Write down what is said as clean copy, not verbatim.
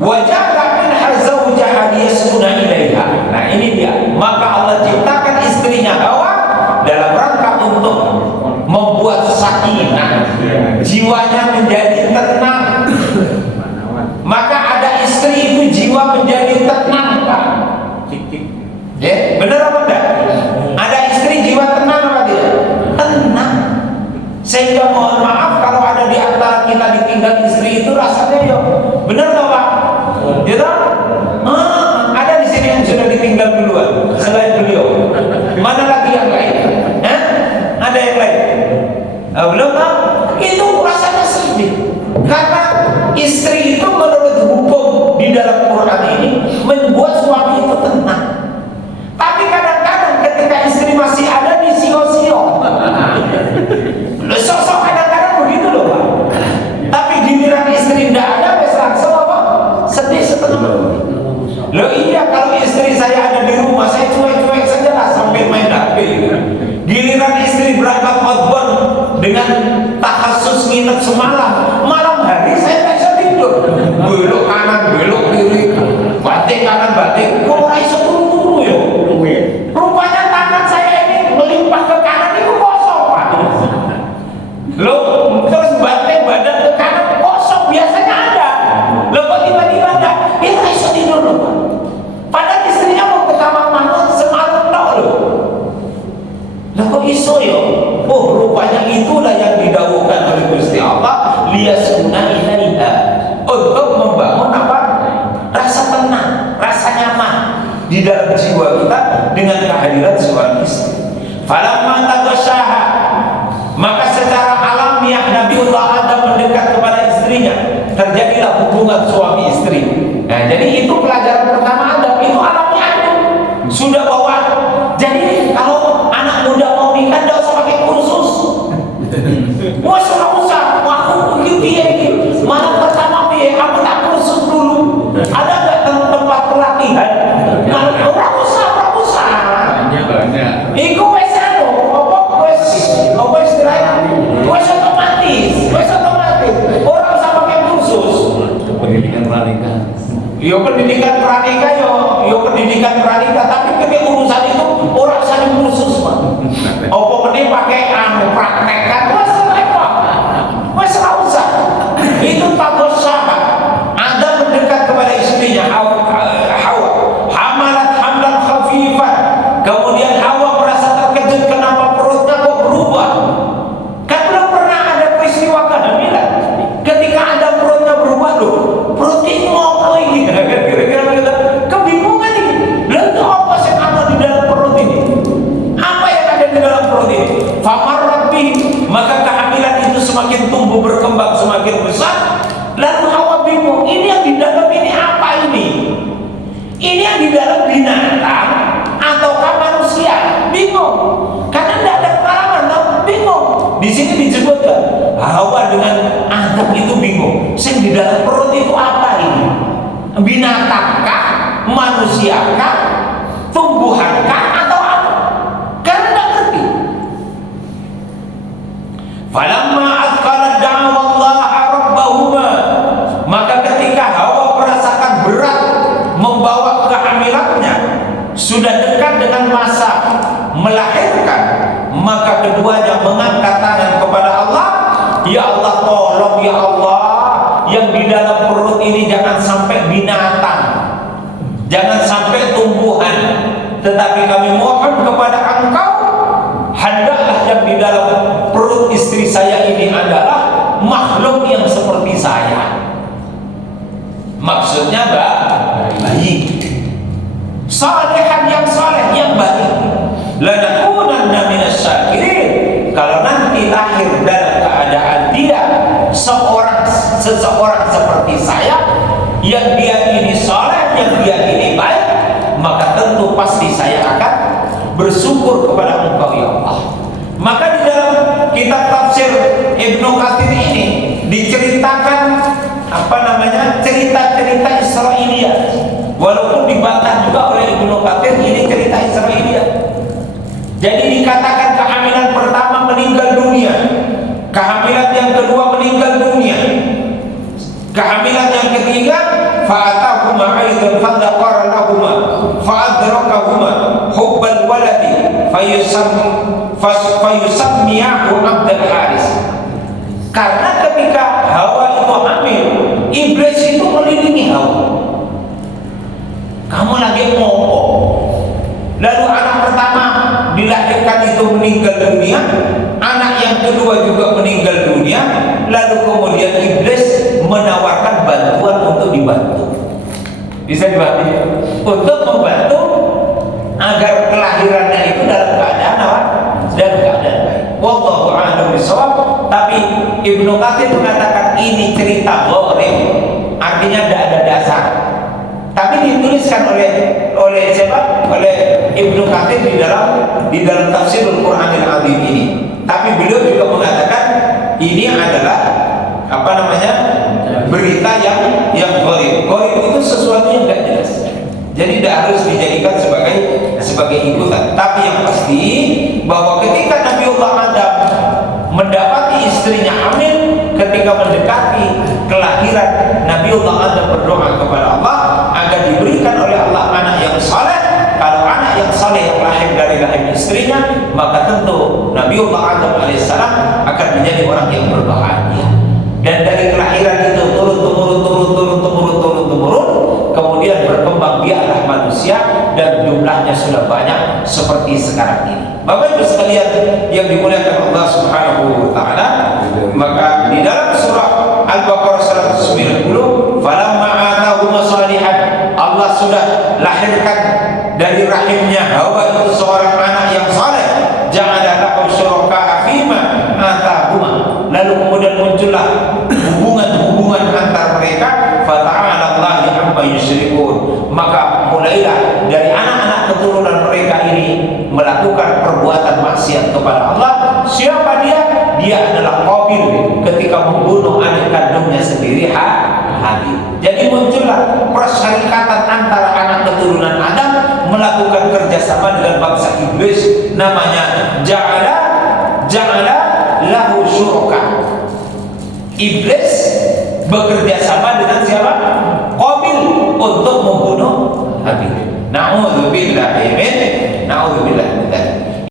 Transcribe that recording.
Waja'ala minha zawjaha liyaskuna ilaiha. Nah ini dia. Maka Allah ciptakan istrinya Hawa dalam rangka untuk membuat sakinah, jiwanya menjadi tenang. Maka ada istri itu jiwa menjadi tenang, Pak. Ya, benar apa enggak? Ada istri jiwa tenang apa tidak? Tenang. Sehingga mohon maaf kalau ada di antara kita ditinggal istri itu rasanya ya benar nggak, Pak? Gitu? Ada di sini yang sudah ditinggal duluan selain beliau. Mana lagi yang lain? Ada yang lain? Belum tahu? Itu rasanya sedih. Karena istri itu menurut hukum di dalam Quran ini membuat suami itu tenang. Tapi kadang-kadang ketika istri masih ada di sio-sio. Sosok kadang-kadang begitu loh, Pak. Tapi giliran istri tidak ada, wes langsung apa? Sedih setengah. Loh iya, kalau istri saya ada di rumah, saya cuek-cuek saja lah sambil main HP. Giliran istri berangkat outbound dengan takhasus nginep semalam, malam hari saya tak bisa tidur. Belok kanan, belok kiri, batik kanan, batik. Kok ora iso turu-turu yo? Rupanya tangan saya ini melimpah ke kanan itu kosong, Pak. Loh, terus batik badan ke kanan kosong, biasanya ada. Loh kok tiba-tiba ada? Itu iso tidur loh, Pak. Padahal istrinya mau ke kamar mandi semalam tok loh. Lah kok iso yo? Oh, rupanya itulah yang didawuhkan oleh Gusti Allah, liyaskuna ilaiha, untuk membangun apa? Rasa tenang, rasa nyaman di dalam jiwa kita dengan kehadiran suami istri. Falamma taghasyaha, maka secara alamiah Nabiullah Adam mendekat kepada istrinya, terjadilah hubungan suami istri. Nah, jadi itu pelajaran pertama Adam, itu alamiah Adam. Sudah bawa. Jadi kalau anak muda mau nikah tidak usah pakai kursus. Wah, usah. Aku begini. Malam pertama piye? Aku tak kursus dulu. Ada nggak tempat pelatihan? Nggak usah. Banyak. Iku wes apa istilahnya? Wes otomatis. Orang usah pakai kursus. Pendidikan pranikah. Pendidikan pranikah, tapi ketika urusan itu orang saling kursus, Pak. Apa mending pakai praktekan, wes usah. Itu takut sahabat. Ada mendekat kepada istrinya Hawa. Hamalat hamlan khafifan. Kemudian Hawa merasa terkejut, kenapa perutnya kok berubah? Kan belum pernah ada peristiwa kehamilan. Ketika ada perutnya berubah loh, perut ini ngopo ini? Kira-kira kebingungan ini. Lalu apa sih ada di dalam perut ini? Apa yang ada di dalam perut ini? Famarrat bihi, maka kehamilan itu semakin tumbuh berkembang semakin besar. Lalu Hawa bingung, ini yang di dalam ini apa ini? Ini yang di dalam binatang ataukah manusia? Bingung. Karena tidak ada keterangan, bingung. Di sini disebutkan Hawa dengan Adam itu bingung. Yang di dalam perut itu apa ini? Binatangkah? Manusiakah? Tumbuhankah? Atau apa? Karena tidak ngerti. Falamma azqalat da'awallaha rabbahuma, maka ketika Hawa merasakan berat membawa kehamilannya, sudah dekat dengan masa melahirkan, maka keduanya mengangkat tangan kepada Allah. Ya Allah, tolong ya Allah, yang di dalam perut ini jangan sampai binatang, jangan sampai tumbuhan, tetapi kami mohon kepada Engkau, hendaklah yang di dalam perut istri saya ini adalah makhluk yang seperti saya. Maksudnya baik, salihan yang saleh, yang baik. Lanakunanna minasyakirin. Kalau nanti lahir dalam keadaan dia seseorang seperti saya, yang dia ini saleh, yang dia ini baik, maka tentu pasti saya akan bersyukur kepada Engkau ya Allah. Maka di dalam kitab tafsir Ibnu Katsir ini diceritakan cerita-cerita Israiliyat, walaupun dibantah juga oleh Ibnu Katsir, ini cerita Israiliyat. Jadi dikatakan kehamilan pertama meninggal dunia, kehamilan yang kedua meninggal dunia, kehamilan yang ketiga fa'atahuma aidan fadhaqara lahuma fa'adrakahuma hubbal waladi fayusammiyahu Abdul Haris. Karena ketika Hawa itu hamil, iblis itu melilingi Hawa. Kamu lagi ngomong, lalu anak pertama dilahirkan itu meninggal dunia, anak yang kedua juga meninggal dunia, lalu kemudian iblis menawarkan bantuan untuk dibantu. Bisa dipahami? Untuk membantu agar kelahirannya itu dalam keadaan apa? Dalam keadaan baik. Wallahu a'lam bishawab. Tapi Ibnu Katsir mengatakan ini cerita gharib, artinya tidak ada dasar. Tapi dituliskan oleh siapa? Oleh Ibnu Katsir di dalam Tafsirul Qur'anil Azim ini. Tapi beliau juga mengatakan ini adalah apa namanya? Berita yang gharib. Gharib itu sesuatu yang tidak jelas. Jadi tidak harus dijadikan sebagai ikutan. Tapi yang pasti bahwa ketika Nabiullah Adam mendapati istrinya hamil, ketika mendekati kelahiran, Nabiullah Adam berdoa kepada Allah agar diberikan oleh Allah anak yang saleh. Kalau anak yang saleh yang lahir dari rahim istrinya, maka tentu Nabiullah Adam alaihissalam akan menjadi orang yang berbahagia. Dan dari kelahiran itu turun kemudian berkembang biaklah manusia dan jumlahnya sudah banyak seperti sekarang ini. Bapak Ibu sekalian yang dimuliakan Allah Subhanahu wa taala, maka di dalam surah Al-Baqarah 190, falamma atahuma salihan, Allah sudah lahirkan dari rahimnya Hawa itu seorang anak yang saleh, ja'ala lahu syuraka fima atahuma, lalu kemudian muncullah hubungan antar mereka, fata'ala Allahi amma yusyrikun, maka mulailah dari anak-anak keturunan mereka ini melakukan perbuatan maksiat kepada Allah. Siapa dia? Dia adalah Qabil ketika membunuh anak kandungnya sendiri Habil. Jadi muncullah persyarikatan antara anak keturunan Adam melakukan kerjasama dengan bangsa iblis, namanya ja'ala lahu syuraka. Iblis bekerja sama dengan siapa? Qabil untuk membunuh Habil. Na'udzubillahi min dzalik.